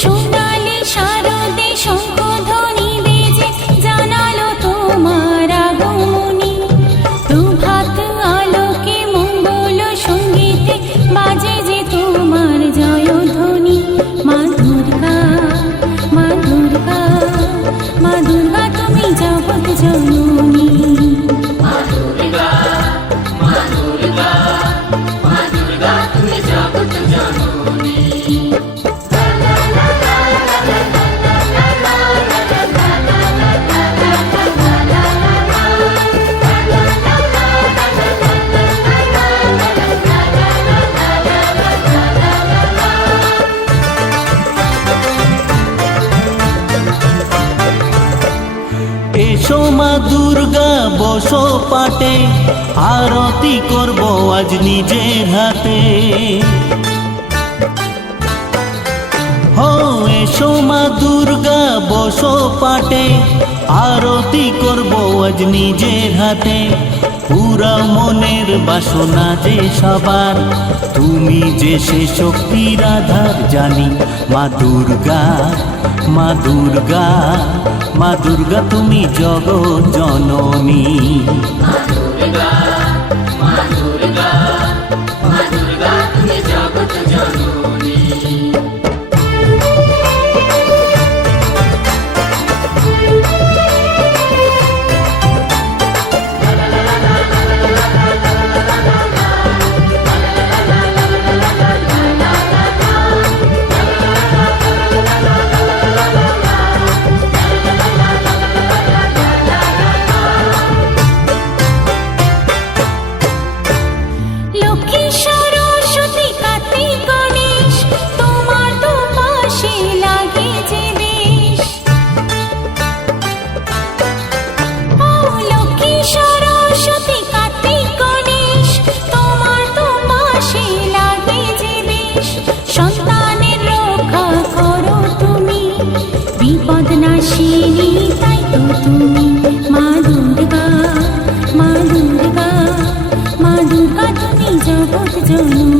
সোনালি শারদে শঙ্খধ্বনি বেজে জানালো তোমার আগমনী। প্রভাত আলোকে মঙ্গল সঙ্গীতে বাজে যে তোমার জয়ধ্বনি। মা দুর্গা, মা দুর্গা, মা দুর্গা তুমি জগৎ জননী। মা দুর্গা, মা দুর্গা, মা দুর্গা তুমি জগৎ জননী। এসো মা দুর্গা বসো পাটে, আরতি করব আজ নিজের হাতে। হো এসো মা দুর্গা বসো পাটে, আরতি করব আজ নিজের হাতে। পুরা মনের বাসনা যে সবার, তুমি যে সে শক্তির আধার জানি। মা দুর্গা, মা দুর্গা, মা দুর্গা তুমি জগৎ জননী। মা দুর্গা, মা দুর্গা, মা দুর্গা তুমি জগৎ জননী। লক্ষ্মী সরস্বতী কার্তিক গণেশ তোমার তো পাশে লাগে যে বেশ। ও লক্ষ্মী সরস্বতী কার্তিক গণেশ তোমার তো পাশে লাগে যে বেশ। সন্তানের রক্ষা করো তুমি, বিপদ নাশিনী তাই তো তুমি। মা দুর্গা, মা দুর্গা, মা দুর্গা তুমি জগৎ জননী।